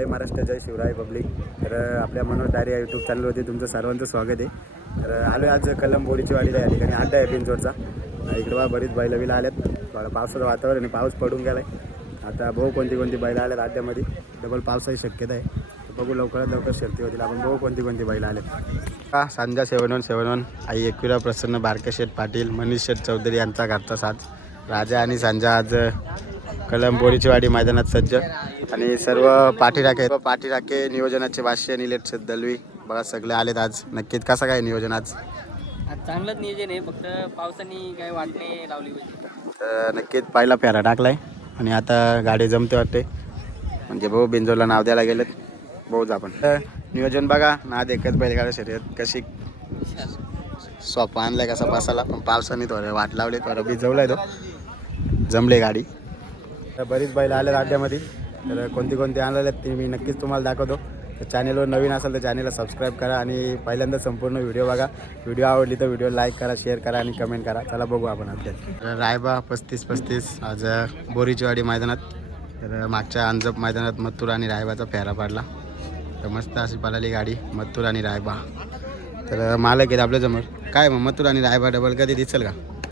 जय महाराष्ट्र, जय Shivray public. तर आपल्या Manoj diary या यूट्यूब चॅनलवरती तुमचं सर्वांचं स्वागत आहे. तर आलो आज कलम बोरीची वाडीला या ठिकाणी अड्डा आहे बिनजोडचा. इकडं बा बरीच बैलबिला आल्यात. थोडं पावसाचं वातावरण आहे, पाऊस पडून गेला आहे. आता बघू कोणती बैलं आल्यात अड्ड्यामध्ये. डबल पावसाची शक्यता आहे. बघू लवकरात लवकर शर्ती होतील. आपण बघू कोणती बैलं आल्यात. हा संध्या 7-1 आई एकविरा प्रसन्न, बारके शेठ पाटील, मनीष शेठ चौधरी यांचा घरचा साथ. राजा आणि संजा आज कलम बोरीची वाडी मैदानात सज्ज आणि सर्व पाठीराखे नियोजनाचे भाष्य निलेट दलवी बघा सगळे आलेत आज. नक्कीच कसं काय नियोजन आज चांगलंच नियोजन आहे, फक्त पावसाने काही वाट नाही लावली पाहिजे. तर नक्कीच पहिला फेरा टाकलाय आणि आता गाडी जमते वाटते. म्हणजे भाऊ बिंजोरला नाव द्यायला गेलेत. भाऊच आपण नियोजन बघा ना, एकच बैलगाडा शर्यत कशी सोपा आणलाय कसा बसायला, पण पावसाने थोडं वाट लावले, थोडं भिजवलाय तो, जमले गाडी. तर बरीच बैल आल्या अड्ड्यामध्ये. तर कोणती आणलेले ते मी नक्कीच तुम्हाला दाखवतो. तर चॅनलवर नवीन असेल तर चॅनलला सबस्क्राईब करा आणि पहिल्यांदा संपूर्ण व्हिडिओ बघा. व्हिडिओ आवडली तर व्हिडिओ लाईक करा, शेअर करा आणि कमेंट करा. चला बघू आपण अड्ड्यात. रायबा 35-35 आज बोरीची वाडी मैदानात. तर मागच्या अंजप मैदानात मथुर आणि रायबाचा फेरा पाडला. तर मस्त अशी पळाली गाडी मथुर आणि रायबा. तर मालक आहेत आपल्यासमोर. काय मग मथुर आणि रायबा डबल कधी दिसेल का?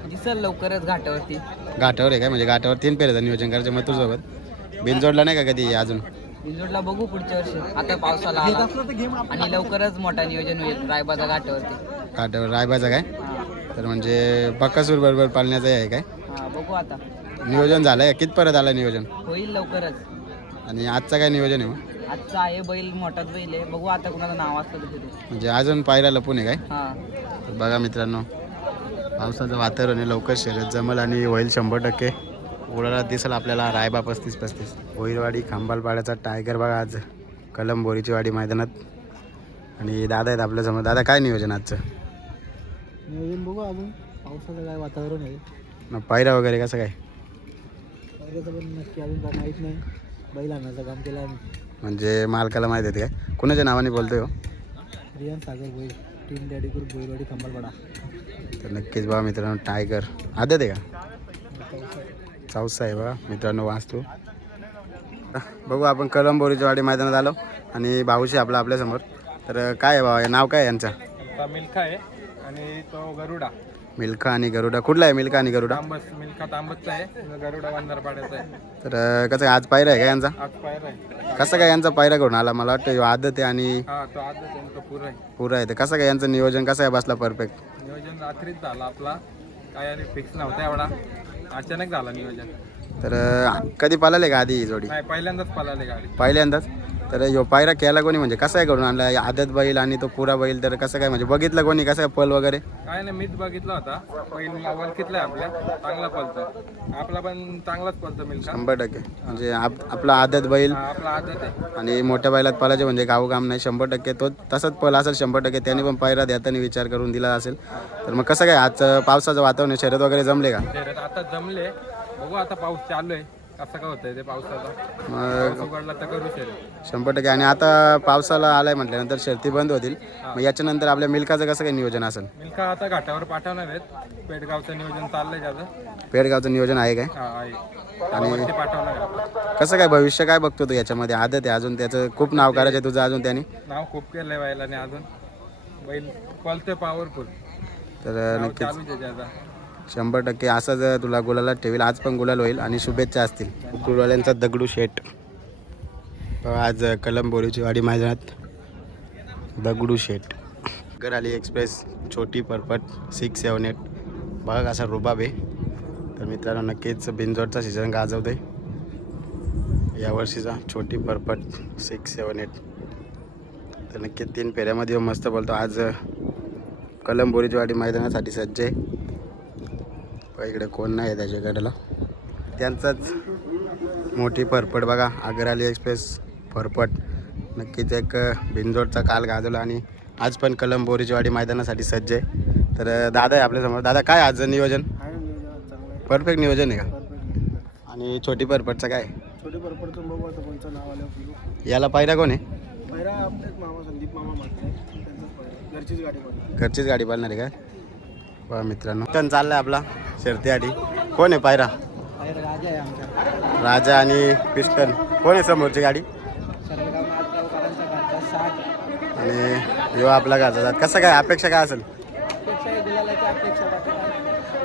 दिसेल लवकरच घाटावरती. घाटावर आहे काय? म्हणजे घाटावर 3 फेऱ्याचं नियोजन करायचं मथुरसोबत. बिनजोडला नाही का कधी अजून? बिंजोडला बघू पुढच्या वर्षी. आता पावसाला आला आणि लवकरच मोठा नियोजन होईल रायबाचा घाटावरती. घाटावर रायबाचा काय? तर म्हणजे बक्कासूर बरोबर पाळण्याचं आहे काय? हा बघू आता. नियोजन झालंय किती परत आलं नियोजन? होईल लवकरच. आणि आजचा काय नियोजन आहे मग? आजचा आहे बैल, मोठाच बैल आहे. बघू आता कुणाचं नाव असलं तर तिथे. म्हणजे अजून पायरा लपून आहे काय? हा तर बघा मित्रांनो, पावसाचं वातावरण आहे, लवकर शर्यत जमल आणि होईल 100%. उडाला दिसेल आपल्याला रायबा 35-35. भोईरवाडी खांबालपाड्याचा टायगर बघा आज कलम बोरीची वाडी मैदानात. आणि दादा आहेत आपल्यासमोर. दादा काय नियोजन आजचं? नियोजन बघू अजून, पावसाचं काय वातावरण आहे. मग पायरा वगैरे कसं काय? पहिल्याचं पण नक्की अजून काय माहीत नाही. बैल आणायचं काम केलं आम्ही. म्हणजे मालकाला माहीत आहे काय? कुणाच्या नावाने बोलतोय हो? रियान सागर बैल, टीम डॅडी ग्रुप भोईरवाडी खांबालपाडा. तर नक्कीच बघा मित्रांनो, टायगर आदत आहे का? चौसा आहे बघा मित्रांनो, वाचतो. बघू आपण कलम बोरीची वाडी मैदानात आलो आणि भाऊशी आपल्यासमोर. तर काय आहे बाबा, नाव काय आहे यांचं? मिल्खा आहे आणि तो गरुडा. मिल्खा आणि गरुडा. कुठला आहे मिल्खा आणि गरुडा? मिल्खा तांबतचा आहे, गरुडा वंदरपाड्याचा आहे. तर कसं काय आज पायरा आहे का यांचा? आज पायरा आहे. कसं काय यांचा पायरा करून आला? मला वाटतं आदत आहे आणि हा तो आदत आहे, तो पुरा आहे. पुरा आहे. तर कसं काय यांचं नियोजन कसं आहे बसला परफेक्ट? नियोजन रात्रीच झाला आपला, काय आणि फिक्स नव्हता एवढा, अचानक झाला नियोजन. तर कधी पळाले का आधी ही जोडी? नाही, पहिल्यांदाच पळाली गाडी. पहिल्यांदाच. तर ह्यो पायरा केला कोणी, म्हणजे कसं आहे करून आणला? आदत बैल आणि तो पुरा बैल. तर कसं काय म्हणजे बघितलं कोणी, कसं काय पल वगैरे? काय नाही, मीच बघितला होता. बैल ओळखीतला आपल्या, चांगला पळतो आपला, पण चांगलाच पळतो मिल्खा 100%. म्हणजे आपला आदत बैल आपला आदत आहे. आणि मोठ्या बैलात पळायचे म्हणजे गाव काम नाही. 100% तो तसंच पल असेल 100%. त्याने पण पायरा देताना विचार करून दिला असेल. तर मग कसं काय आज पावसाचं वातावरण, शर्यत वगैरे जमले का? शर्यत आता जमले, बघू आता पाऊस चालू आहे कसं काय होतंय ते पावसाचा. मग पाऊस उघडला तर करू शर्यत 100%. आणि आता पावसाला आलाय म्हटल्यानंतर शर्ती बंद होतील. मग याच्यानंतर आपल्या मिल्खाचं कसं काय नियोजन असेल? मिल्खा आता घाटावर पाठवणार आहेत. पेडगावचं नियोजन चाललंय त्याचं. पेडगावचं नियोजन आहे काय? हा आहे, आणि वरती पाठवणार आहे. कसं काय भविष्य काय बघतो तू याच्यामध्ये? आदत आहे अजून, त्याचं खूप नाव करायचं तुझं अजून त्याने. नाव खूप केलंय बैलाने, अजून बैल पळतोय पॉवरफुल. तर नक्कीच चालूच आहे त्याचा. 100% असंच तुला गुलाला ठेवील. आज पण गुलाल होईल आणि शुभेच्छा असतील. कुकुरवाल्यांचा दगडू शेठ आज कलम बोरीची वाडी मैदानात. दगडू शेठ गराली एक्सप्रेस छोटी परपट 678 बघा कसा रुबाब आहे. तर मित्रांनो नक्कीच बिनजोडचा सीझन गाजवतोय यावर्षीचा. छोटी परपट 678. तर नक्कीच 3 फेऱ्यामध्ये मस्त बोलतो. आज कलम बोरीची वाडी मैदानासाठी सज्ज आहे. इकडे कोण नाही आहे त्याच्याकडेला. त्यांचाच मोठी परपट बघा, अगराली एक्सप्रेस परपट. नक्कीच एक बिनजोडचा काल गाजवला आणि आज पण कलम बोरीची वाडी मैदानासाठी सज्ज आहे. तर दादा आहे आपल्यासमोर. दादा काय आज नियोजन? परफेक्ट नियोजन आहे का? आणि छोटी परपटचं काय? छोटे परपडचं बघू आता कोणचं नाव आलं. याला पायरा कोण आहे? पहिला आपलेच मामा संदीप मामा मागते, घरचीच गाडी पडते. घरचीच गाडी पाळणार आहे का? वा मित्रांनो टन चाललाय आपला शर्तीसाठी. कोण आहे पायरा? राजा आहे आमच्या. राजा आणि पिस्टन. कोण आहे समोरची गाडी? सर्व सरांचा घरचा साथ. आणि यो आपला घरचा जात कसं काय अपेक्षा काय असेल? अपेक्षा गुलालाची अपेक्षा बाकी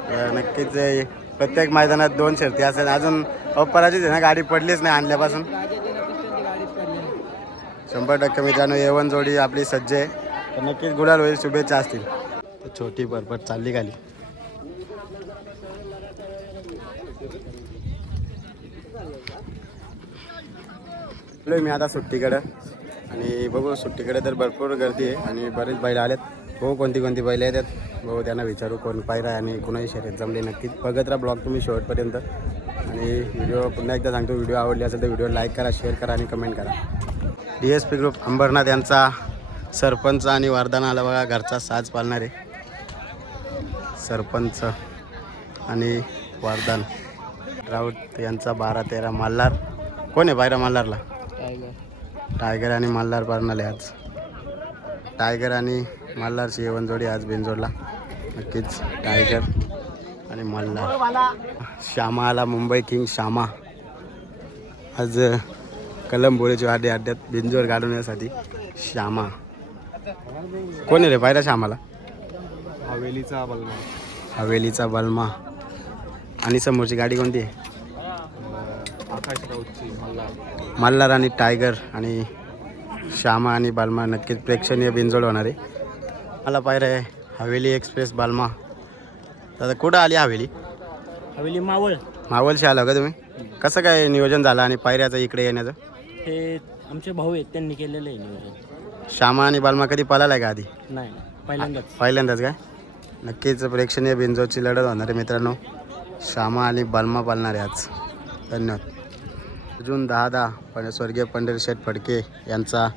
काय. नक्कीच प्रत्येक मैदानात 2 शर्ती असेल. अजून अपराजित आहे ना, गाडी पडलीच नाही आणल्यापासून. राजाची पिस्टनची गाडीच पडली. 100% मित्रांनो A1 जोडी आपली सज्ज आहे. तर नक्कीच गुलाल होईल. शुभेच्छा असतील. तर छोटी परपट चालली खाली. मी आता सुट्टीकडं आणि बघू सुट्टीकडे तर भरपूर गर्दी आहे आणि बरेच बैल आलेत. हो कोणती कोणती बैल येतात भाऊ त्यांना विचारू कोण पायरा आहे आणि कुणाही शर्यत जमली. नक्कीच बघत राहा ब्लॉग तुम्ही शेवटपर्यंत. आणि व्हिडिओ पुन्हा एकदा सांगतो, व्हिडिओ आवडली असेल तर व्हिडिओ लाईक करा, शेअर करा आणि कमेंट करा. DSP ग्रुप अंबरनाथ यांचा सरपंच आणि वरदान आला बघा. घरचा साज पाळणारे सरपंच आणि वरदान राऊत यांचा 12-13 मल्हार. कोण आहे पायरा मल्हारला? टायगर आणि मल्हार पाळणारे आज. टायगर आणि मल्हारची A1 जोडी आज बिनजोडला. नक्कीच टायगर आणि मल्हार. श्यामा आला मुंबई किंग श्यामा आज कलंबोळीची वाडी अड्ड्यात बिनजोड गाडवण्यासाठी. श्यामा कोण आहे रे पायरा श्यामाला? हवेलीचा बलमा. हवेलीचा बलमा. आणि समोरची गाडी कोणती आहे? आकाश राऊतची मल्हार. मल्हार आणि टायगर आणि श्यामा आणि बालमा. नक्कीच प्रेक्षणीय बिनजोड होणार आहे. मला पायरा आहे हवेली एक्सप्रेस बालमा. दादा कुठं आली हवेली? हवेली मावळ. मावलशी आला का तुम्ही? कसं काय नियोजन झालं आणि पायऱ्याचं इकडे येण्याचं? हे आमचे भाऊ आहेत त्यांनी केलेलं आहे नियोजन. श्यामा आणि बालमा कधी पळाला आहे का आधी? नाही पहिल्यांदाच. पहिल्यांदाच काय? नक्कीच प्रेक्षणीय बिनजोडची लढत होणार आहे मित्रांनो. श्यामा आणि बालमा पाळणार आहे आज. धन्यवाद. अर्जुन 10-10 पण स्वर्गीय पंढरीशेठ फडके यांचा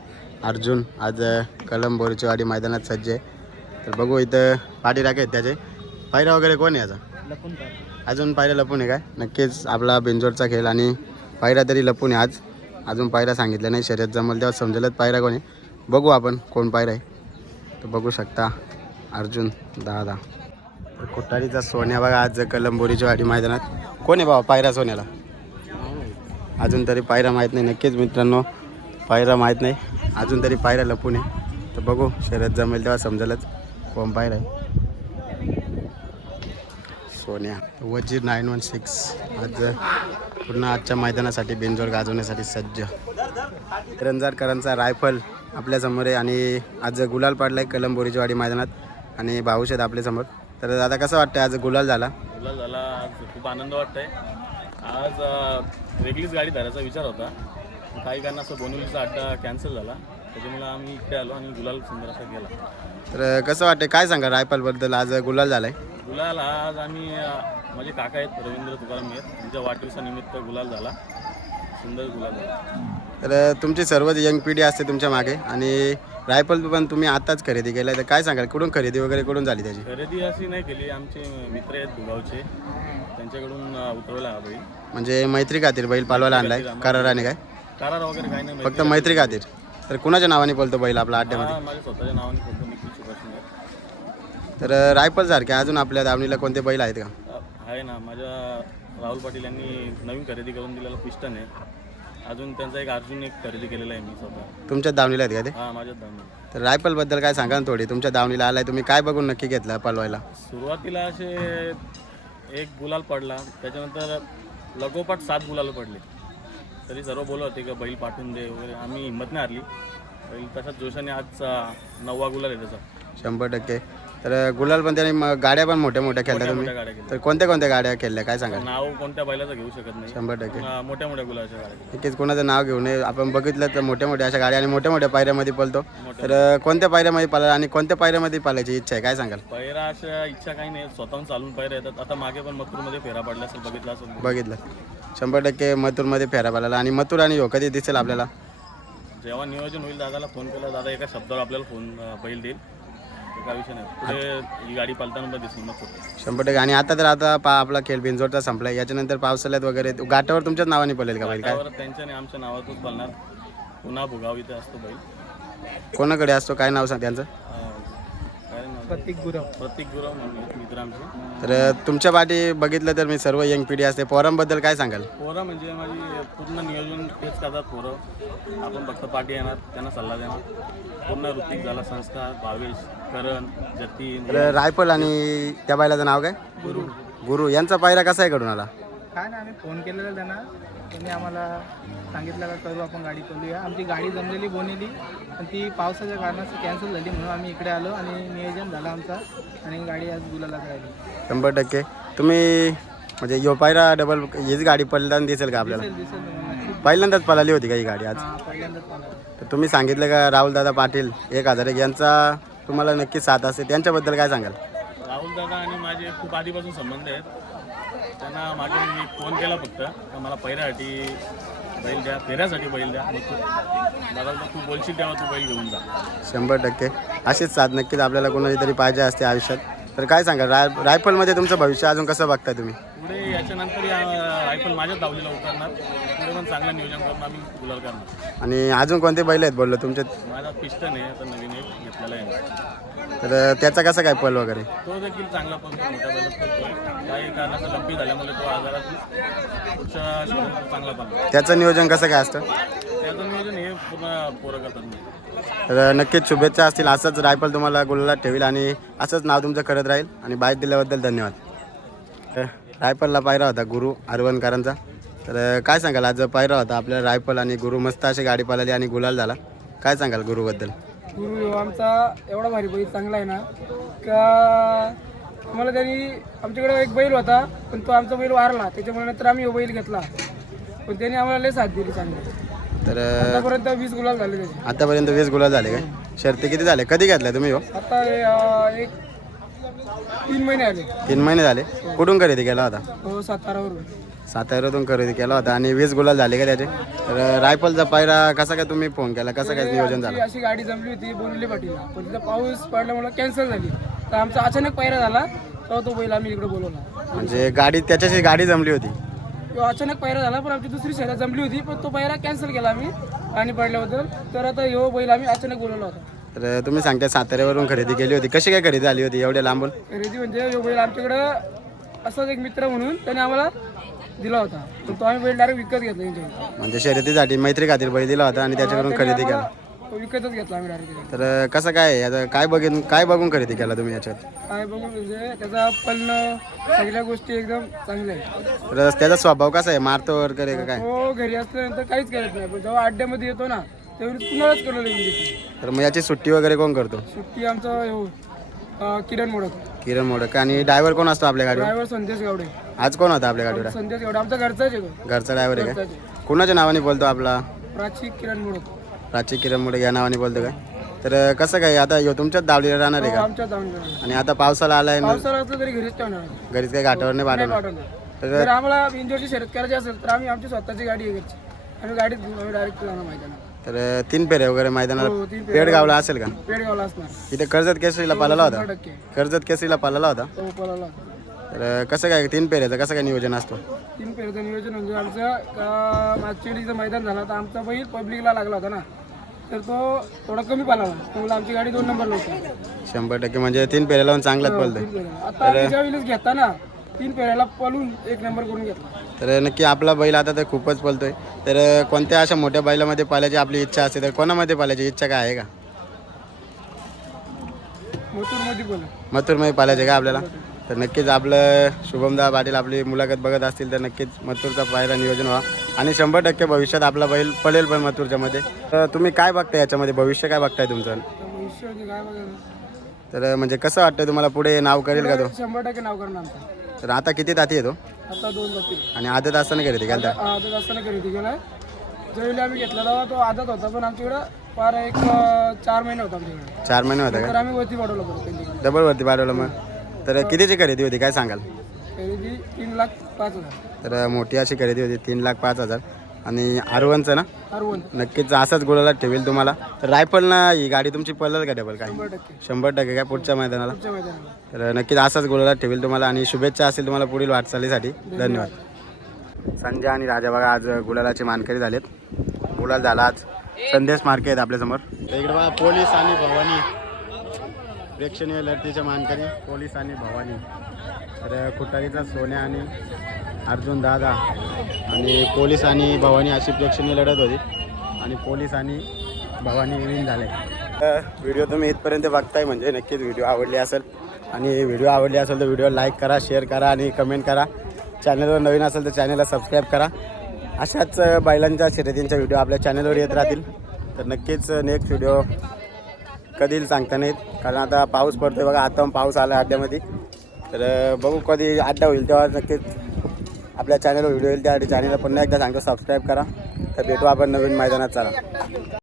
अर्जुन आज कलंबोरीची वाडी मैदानात सज्ज आहे. तर बघू इथं पाठी राखायत त्याचे. पायरा वगैरे कोण आहे याचा? लपून अजून पायरा लपून आहे काय? नक्कीच आपला बिनजोडचा खेळ आणि पायरा तरी लपून आहे आज. अजून पायरा सांगितलं नाही. शर्यत जमल तेव्हा समजेलच पायरा कोण आहे. बघू आपण कोण पायरा आहे. तर बघू शकता अर्जुन 10-10. तर कोठारीचा सोन्या बघा आज कलंबोरीची वाडी मैदानात. कोण आहे बाबा पायरा सोन्याला? अजून तरी पायरा माहीत नाही. नक्कीच मित्रांनो पायरा माहीत नाही अजून तरी. पायरा लपून आहे. तर बघू शर्यत जमेल तेव्हा समजेलच कोण पायरा आहे. सोन्या वजीर 916 आज पूर्ण आजच्या मैदानासाठी बिनजोड गाजवण्यासाठी सज्ज. रंजारकरांचा रायफल आपल्यासमोर आहे आणि आज गुलाल पाडला आहे कलंबोरीची वाडी मैदानात आणि भाऊशेत आपल्यासमोर. तर दादा कसं वाटतं आज गुलाल झाला? गुलाल झाला आज खूप आनंद वाटतंय. आज वेगळीच गाडी धरायचा विचार होता. काही कारण असं बोनिवलीचा अड्डा कॅन्सल झाला त्याच्यामुळे आम्ही इकडे आलो आणि गुलाल सुंदर असा गेला. तर कसं वाटतं काय सांगा रायफलबद्दल? आज गुलाल झाला आहे. गुलाल आज आम्ही माझे काका आहेत रवींद्र तुकाराम आहेत त्यांच्या वाढदिवसानिमित्त गुलाल झाला. सुंदर गुलाल झाला. तर तुमची सर्वच यंग पिढी असते तुमच्या मागे आणि रायफल पण तुम्ही आताच खरेदी केलं आहे. तर काय सांगाल कुठून खरेदी वगैरे कुठून झाली त्याची? खरेदी अशी नाही केली. आमचे मित्र आहेत दुगावचे त्यांच्याकडून उतरवला हा बैल. म्हणजे मैत्री खातीर बैल पालवायला आणलाय कराराने काय? करार वगैरे काही नाही. फक्त मैत्री खातीर. तर कुणाच्या नावाने बोलतो बैल आपला अड्ड्यामध्ये? माझ्या स्वतःच्या नावाने फक्त निखिल सुभाष. तर रायफल सारखे अजून आपल्या दावणीला कोणते बैल आहेत का? आहे ना. माझ्या राहुल पाटील यांनी नवीन खरेदी करून दिलेला पिस्टन आहे. अजून त्यांचा एक अर्जुन एक खरेदी केलेला आहे मी स्वतः. तुमच्याच दावणीला आहेत का ते? हां माझ्याच दावणी. तर रायफलबद्दल काय सांगा ना थोडी. तुमच्या दावणीला आलाय तुम्ही काय बघून नक्की घेतलं पलवायला? सुरुवातीला असे एक गुलाल पडला त्याच्यानंतर लगोपाठ 7 गुलाल पडले. तरी सर्व बोलत होते का बैल पाठवून दे वगैरे. आम्ही हिंमत नाही हारली. बैल तशाच जोशाने आज 9वा गुलाल आहे त्याचा. 100%. तर गुलाल पण त्याने गाड्या पण मोठ्या मोठ्या खेळल्या तुम्ही. मोठ्या गाड्या केल्या. तर कोणत्या कोणत्या गाड्या खेळल्या काय सांगाल? नाव कोणत्या बैलाचं घेऊ शकत नाही. 100%. मोठ्या मोठ्या गुलाच्या गाड्या. नक्कीच कोणाचं नाव घेऊ नये. आपण बघितलं तर मोठ्या मोठ्या अशा गाड्या आणि मोठ्या मोठ्या पायऱ्यामध्ये पळतो. तर कोणत्या पायऱ्यामध्ये पाला आणि कोणत्या पायऱ्यामध्ये पालायची इच्छा आहे काय सांगाल? पैरा अशा इच्छा काही नाही. स्वतःहून चालून पैरा येतात. आता मागे पण मथुरमध्ये फेरा पडला असेल बघितला असेल. बघितलं 100% मथुरमध्ये फेरा पाला. आणि मथुर आणि हो कधी दिसेल आपल्याला? जेव्हा नियोजन होईल दादाला फोन केला. दादा एका शब्दावर आपल्याला फोन बैल देईल. काय विषय नाही. पुढे ही गाडी पालताना पण दिसेल मग 100%. आणि आता तर आपला खेळ बिनजोडचा संपला. याच्यानंतर पावसाळ्यात वगैरे घाटावर तुमच्याच नावाने पळेल का बैल काय? त्यांच्या आणि आमच्या नावातच पळणार. पुन्हा भुगाव इथे असतो बैल. कोणाकडे असतो काय नाव सांग त्यांचं? काय नाव प्रतीक गुरव. प्रतीक गुरव म्हणून एक मित्र आमचे. तर तुमच्या पाठी बघितलं तर मी सर्व यंग पिढी असते. पोरांबद्दल काय सांगाल? पोरं म्हणजे माझी पूर्ण नियोजन तेच करतात पोरं. आपण फक्त पाठी येणार, त्यांना सल्ला देणार. पूर्ण ऋतिक झाला, संस्कार, भावेश, करण, जतीन. तर रायफल आणि त्या बैलाचं नाव काय? गुरु. यांचा पायरा कसा आहे घडून आला? काय ना, आम्ही फोन केलेला त्यांना, त्यांनी आम्हाला सांगितलं का करू आपण गाडी करूया. आमची गाडी जमलेली बोनेली, पण ती पावसाच्या कारणाचं कॅन्सल झाली म्हणून आम्ही इकडे आलो आणि नियोजन झालं आमचा आणि गाडी आज गुलाला राहिली. 100%. तुम्ही म्हणजे यो पायरा डबल हीच गाडी पहिल्यांदा दिसेल का आपल्याला? दिसेल नक्की. पहिल्यांदाच पळाली होती का ही गाडी आज? हां, पहिल्यांदाच पाहिलं. तर तुम्ही सांगितलं का राहुलदादा पाटील 1001 यांचा तुम्हाला नक्की साथ असते, त्यांच्याबद्दल काय सांगाल? राहुल दादा आणि माझे खूप आधीपासून संबंध आहेत. त्यांना मागे मी फोन केला फक्त का मला पहिऱ्यासाठी बैल द्या, फेऱ्यासाठी बैल द्या. मग दादा तू बोलशील तेव्हा तू बैल घेऊन जा. 100% अशीच साथ नक्कीच आपल्याला कोणाची तरी पाहिजे असते आयुष्यात. तर काय सांगाल रायफलमध्ये तुमचं भविष्य अजून कसं बघताय तुम्ही? पुढे याच्यानंतर रायफल माझ्याच धावलीला उतरणार. पुढे पण चांगलं नियोजन करून आम्ही गुलाल करणार. आणि अजून कोणते बैल आहेत बोललो तुमच्यात? माझा पिस्टन आहे, आता नवीन एक घेतलेला आहे. तर त्याचा कसा काय पल वगैरे? तो देखील चांगला पडतो, मोठ्या बैलात पडतो. काही कारणाचं लंपी झाल्यामुळे तो आजारात पुढच्या शरीरात चांगला पडला. त्याचं नियोजन कसं काय असतं? त्याचं नियोजन हे पूर्ण पोरं करतात. तर नक्कीच शुभेच्छा असतील. असंच रायफल तुम्हाला गुलालात ठेवील आणि असंच नाव तुमचं करत राहील. आणि बाईट दिल्याबद्दल धन्यवाद. तर रायफलला पायरा होता गुरु आरवणकरांचा. तर काय सांगाल, आज पायरा होता आपल्याला रायफल आणि गुरु, मस्त अशी गाडी पळाली आणि गुलाल झाला. काय सांगाल गुरुबद्दल? गुरु आमचा एवढा भारी बैल चांगला आहे ना का आम्हाला त्यांनी, आमच्याकडे एक बैल होता पण तो आमचा बैल वारला, त्याच्यामुळे नंतर आम्ही बैल घेतला, पण त्यांनी आम्हाला लय साथ दिली चांगली. तर आतापर्यंत 20 गुलाल झाले त्याचे. आतापर्यंत 20 गुलाल झाले काय? शर्ती किती झाले? कधी घेतलाय तुम्ही? हो, आता एक 3 महिने आले. 3 महिने झाले. कुठून खरेदी केला होता? हो, सातारावरून. साताऱ्यातून खरेदी केला होता आणि 20 गुलाल झाले का त्याचे? तर रायफलचा पायरा कसा काय तुम्ही फोन केला, कसं काय नियोजन झालं? अशी गाडी जमली होती बोनिवली पाटीला, पण तिथं पाऊस पडल्यामुळे कॅन्सल झाली. तर आमचा अचानक पायरा झाला, तेव्हा तो बैल आम्ही इकडे बोलवला. म्हणजे गाडी त्याच्याशी गाडी जमली होती? तो अचानक पायरा झाला, पण आमची दुसरी शर्यत जमली होती, पण तो पायरा कॅन्सल केला आम्ही पाणी पडल्याबद्दल. तर आता ह्यो बैल आम्ही अचानक बोलवला होता. तर तुम्ही सांगता साताऱ्यावरून खरेदी केली होती, कशी काय खरेदी आली होती एवढ्या लांबून? खरेदी म्हणजे ह्यो बैल आमच्याकडं असाच एक मित्र म्हणून त्याने आम्हाला दिला होता, तर तो आम्ही बैल डायरेक्ट विकत घेतला त्यांच्याकडे. म्हणजे शर्यतीसाठी मैत्री खातीर बैल दिला होता आणि त्याच्याकडून खरेदी केला. तो विकतच घेतला आम्ही डायरेक्ट. तर कसं काय याचं काय बघून खरेदी केला तुम्ही याच्यात? काय बघून म्हणजे त्याचा पळणं सगळ्या गोष्टी एकदम चांगल्या आहेत. तर त्याचा स्वभाव कसा आहे? मारतो वगैरे का काय? तो घरी असल्यानंतर काहीच करत नाही, पण जेव्हा अड्ड्यामध्ये येतो ना तेवढी कुणालाच कळलं नाही. तर मग याची सुट्टी वगैरे कोण करतो? सुट्टी आमचा किरण मोडक. किरण मोडक. आणि ड्रायव्हर कोण असतो आपल्या गाडीवर? ड्रायव्हर संदेश गावडे. आज कोण होता आपल्या गाडीवर? संदेश गावडे आमचा घरचाच आहे तो. घरचा ड्रायव्हर आहे काय? घरचाच आहे. कुणाच्या नावाने बोलतो आपला? प्राची किरण मोडक. प्राची किरण मोडक या नावाने बोलतो काय? तर कसं काय आता ह्यो तुमच्याच दावलीला राहणार आहे का? आमच्या दावणीला. आणि आता पावसाला आलाय ना, पावसाळा असलं तरी घरीच ठेवणार. घरीच काही घाटावर नाही नाही पाठवणार? पाठवणार. तर जर आम्हाला बिनजोडची शर्यत करायची असेल तर आम्ही आमची स्वतःची गाडी आहे घरची, आम्ही गाडीत घेऊन डायरेक्ट जाणार मैदानात. तर 3 फेरे वगैरे मैदानाला हो, 3 फेऱ्या. पेडगावला असेल का? पेडगावला असणार. इथे कर्जत केसरीला पाळला होता? 100%. कर्जत केसरीला पाळला होता. तो पळाला. तर कसं काय 3 फेऱ्याचं कसं काय नियोजन असतो? 3 फेऱ्याचं नियोजन म्हणजे आमचं का मागच्या वेळीचं मैदान झालं तर आमचा बैल पब्लिकला लागला होता ना, तर तो थोडा कमी पाळाला, त्यामुळे आमची गाडी 2 नंबरला होती. 100% म्हणजे 3 फेऱ्या लावून चांगलाच पळतोय. 3 फेऱ्या. आता आम्ही ज्या वेळेस घेता ना 3 फेऱ्याला पळून 1 नंबर करून घेतला. तर नक्की आपला बैल आता तर खूपच पळतोय. तर कोणत्या अशा मोठ्या बैलामध्ये पाळायची आपली इच्छा असते, तर कोणामध्ये पाळायची इच्छा काय आहे का? मथुरमध्ये बोला. मथुरमध्ये पाळायचे का आपल्याला? तर नक्कीच आपलं शुभमदा पाटील आपली मुलाखत बघत असतील तर नक्कीच मथुरचा पायरा नियोजन व्हा आणि 100% भविष्यात आपला बैल पळेल पण मथुरच्या मध्ये. तर तुम्ही काय बघताय याच्यामध्ये, भविष्य काय बघताय तुमचं? तर भविष्य म्हणजे काय बघायला, तर म्हणजे कसं वाटतंय तुम्हाला, पुढे नाव करेल का तो? 100% नाव करणार आमचं. तर आता किती ताती येतो आता 2 जाती. आणि आदत असताना खरेदी केला? आदत असताना खरेदी केला. ज्यावेळी आम्ही घेतला तेव्हा तो आदत होता, पण आमच्याकडं फार एक 4 महिने होता आमच्याकडे. 4 महिने होता तर का? आम्ही वरती वाढवलं परत त्यांच्याकडे. डबल वरती पाठवलं मग. तर कितीची खरेदी होती काय सांगाल? खरेदी 3,05,000. तर मोठी अशी खरेदी होती 3,05,000. आणि आरवनचं ना अरवण नक्कीच असाच गोलाला ठेवेल तुम्हाला. तर रायफलना ही गाडी तुमची पळेल का डबल काय? 100%. 100% काय पुढच्या मैदानाला? पुढच्या मैदानाला. तर नक्कीच असाच गोलाला ठेवेल तुम्हाला आणि शुभेच्छा असेल तुम्हाला पुढील वाटचालीसाठी. धन्यवाद. संजय आणि राजा बघा आज गुलालाचे मानकरी झालेत. गुलाल झाला आज. संदेश मार्के आहेत आपल्यासमोर. इकडे बघा पोलीस आणि भवानी प्रेक्षणीय लढतीच्या मानकरी पोलीस आणि भवानी. तर खुटारीचा सोन्या आणि अर्जुन दादा आणि पोलीस आणि भवानी अशी प्रेक्षणीय लढत होती आणि पोलीस आणि भवानी विन झाले. व्हिडिओ तुम्ही इथपर्यंत बघताय म्हणजे नक्कीच व्हिडिओ आवडली असेल आणि व्हिडिओ आवडली असेल तर व्हिडिओ लाईक करा, शेअर करा आणि कमेंट करा. चॅनलवर नवीन असेल तर चॅनलला सबस्क्राईब करा. अशाच बैलांच्या शर्यतींच्या व्हिडिओ आपल्या चॅनलवर येत राहतील. तर नक्कीच नेक्स्ट व्हिडिओ कधी येईल सांगता नाहीत, कारण आता पाऊस पडतो आहे बघा. आता पाऊस आला अड्ड्यामध्ये, तर बघू कधी अड्डा होईल तेव्हा नक्कीच आपल्या चॅनलवर व्हिडिओ येईल. त्यासाठी चॅनलला पुन्हा एकदा सांगतो सबस्क्राईब करा. तर भेटू आपण नवीन मैदानात. चला.